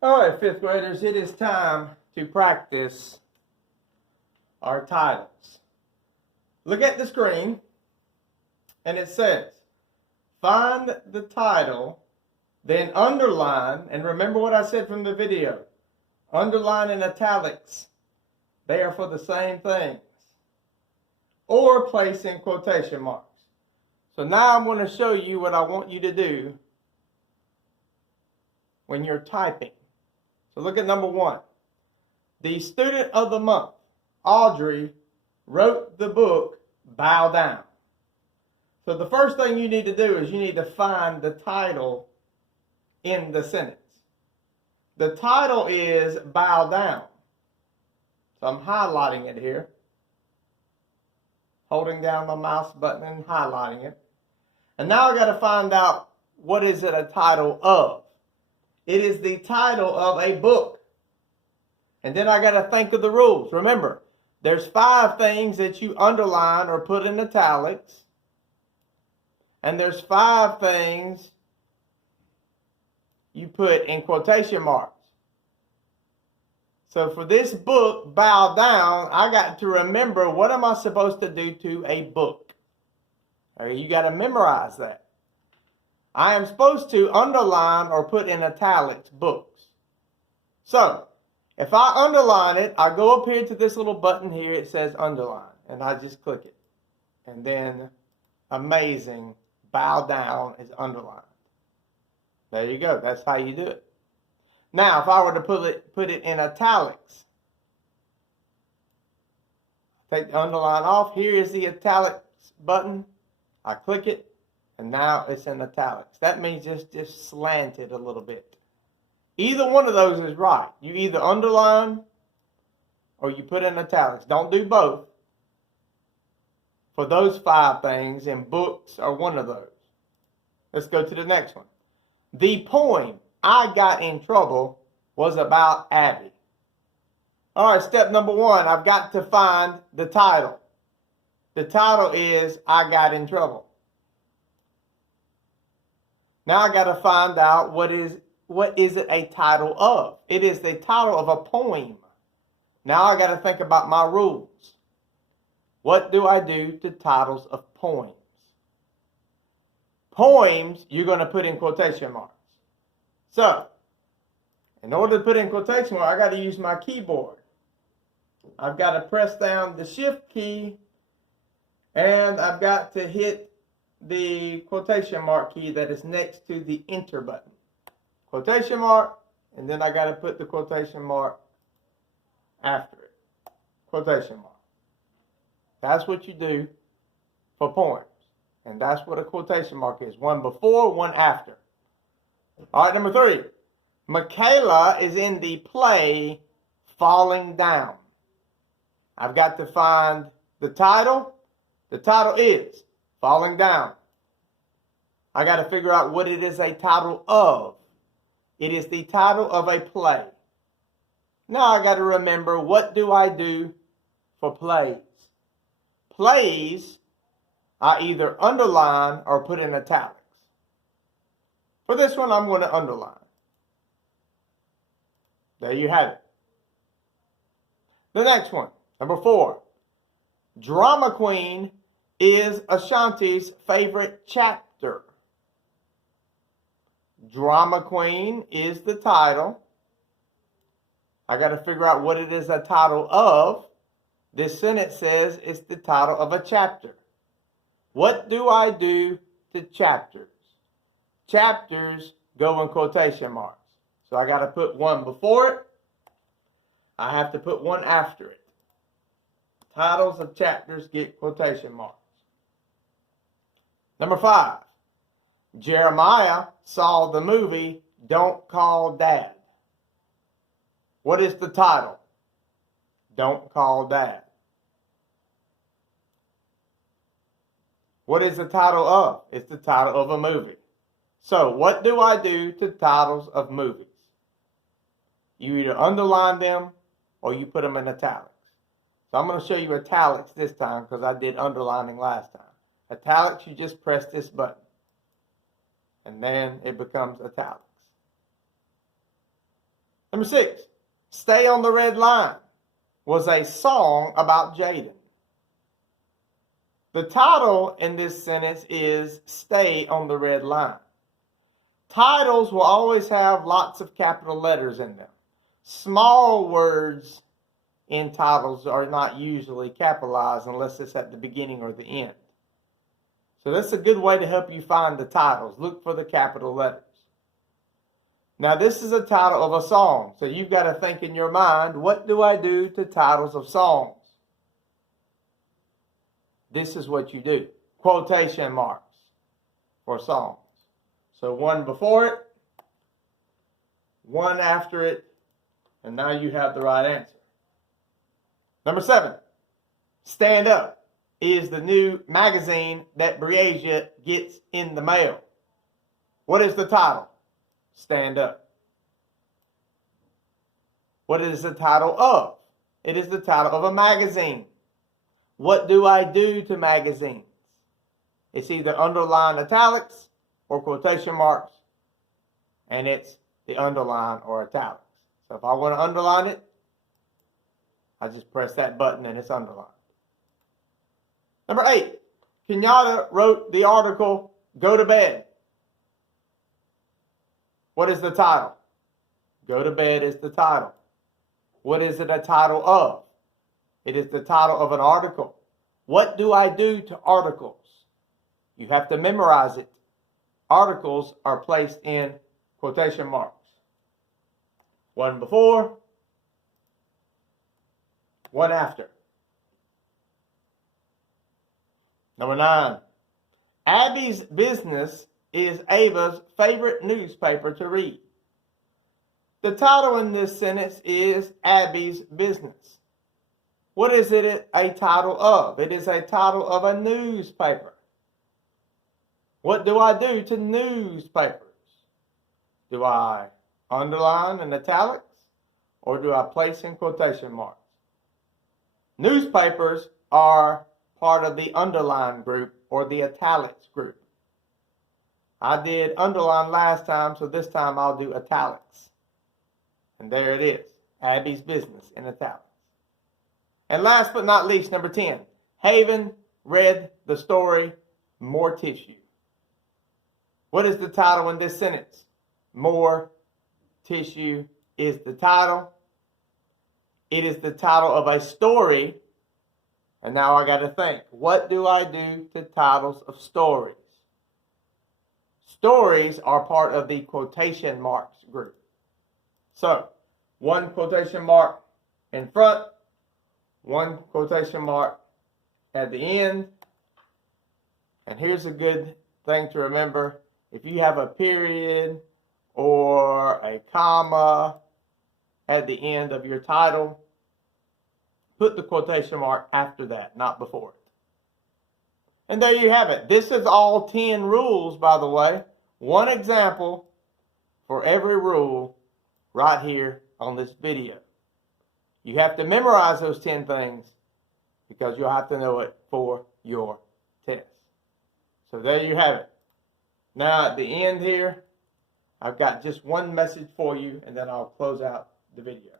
All right, fifth graders, it is time to practice our titles. Look at the screen, and it says, find the title, then underline, and remember what I said from the video. Underline and italics, they are for the same things. Or place in quotation marks. So now I'm going to show you what I want you to do when you're typing. So look at number 1. The student of the month, Audrey, wrote the book Bow Down. So the first thing you need to do is you need to find the title in the sentence. The title is Bow Down. So I'm highlighting it here. Holding down my mouse button and highlighting it. And now I got to find out what is it a title of. It is the title of a book. And then I got to think of the rules. Remember, there's 5 things that you underline or put in italics. And there's 5 things you put in quotation marks. So for this book, Bow Down, I got to remember what am I supposed to do to a book. Okay, you got to memorize that. I am supposed to underline or put in italics books. So, if I underline it, I go up here to this little button here. It says underline. And I just click it. And then, amazing, Bow Down is underlined. There you go. That's how you do it. Now, if I were to put it in italics, take the underline off. Here is the italics button. I click it. And now it's in italics. That means just slanted a little bit. Either one of those is right. You either underline or you put in italics. Don't do both. For those 5 things, and books are one of those. Let's go to the next one. The poem, I Got in Trouble, was about Abby. All right, step number 1, I've got to find the title. The title is I Got in Trouble. Now I got to find out what is it a title of. It is the title of a poem. Now I got to think about my rules. What do I do to titles of poems? Poems, you're going to put in quotation marks. So, in order to put in quotation marks, I got to use my keyboard. I've got to press down the shift key, and I've got to hit the quotation mark key that is next to the enter button. Quotation mark, and then I got to put the quotation mark after it. Quotation mark. That's what you do for poems. And that's what a quotation mark is. One before, one after. All right, number 3. Michaela is in the play Falling Down. I've got to find the title. The title is Falling Down. I got to figure out what it is a title of. It is the title of a play. Now I got to remember, what do I do for plays? Plays, I either underline or put in italics. For this one, I'm going to underline. There you have it. The next one, number 4. Drama Queen is Ashanti's favorite chapter. Drama Queen is the title. I got to figure out what it is a title of. This sentence says it's the title of a chapter. What do I do to chapters? Chapters go in quotation marks. So I got to put one before it. I have to put one after it. Titles of chapters get quotation marks. Number 5. Jeremiah saw the movie Don't Call Dad. What is the title? Don't Call Dad. What is the title of? It's the title of a movie. So what do I do to titles of movies? You either underline them or you put them in italics. So I'm going to show you italics this time because I did underlining last time. Italics, you just press this button. And then it becomes italics. Number 6, Stay on the Red Line was a song about Jaden. The title in this sentence is Stay on the Red Line. Titles will always have lots of capital letters in them. Small words in titles are not usually capitalized unless it's at the beginning or the end. So that's a good way to help you find the titles. Look for the capital letters. Now this is a title of a song. So you've got to think in your mind, what do I do to titles of songs? This is what you do. Quotation marks for songs. So one before it, one after it, and now you have the right answer. Number 7, Stand Up is the new magazine that Breasia gets in the mail. What is the title? Stand Up. What is the title of? It is the title of a magazine. What do I do to magazines? It's either underline italics or quotation marks, and it's the underline or italics. So if I want to underline it, I just press that button and it's underlined. Number 8, Kenyatta wrote the article, Go to Bed. What is the title? Go to Bed is the title. What is it a title of? It is the title of an article. What do I do to articles? You have to memorize it. Articles are placed in quotation marks. One before, one after. Number 9, Abby's Business is Ava's favorite newspaper to read. The title in this sentence is Abby's Business. What is it a title of? It is a title of a newspaper. What do I do to newspapers? Do I underline in italics or do I place in quotation marks? Newspapers are part of the underline group or the italics group. I did underline last time, so this time I'll do italics. And there it is, Abby's Business in italics. And last but not least, number 10, Haven read the story, More Tissue. What is the title in this sentence? More Tissue is the title. It is the title of a story. And now I got to think, what do I do to titles of stories? Stories are part of the quotation marks group. So, one quotation mark in front, one quotation mark at the end. And here's a good thing to remember. If you have a period or a comma at the end of your title, put the quotation mark after that, not before it. And there you have it. This is all 10 rules, by the way. One example for every rule right here on this video. You have to memorize those 10 things because you'll have to know it for your test. So there you have it. Now at the end here, I've got just one message for you and then I'll close out the video.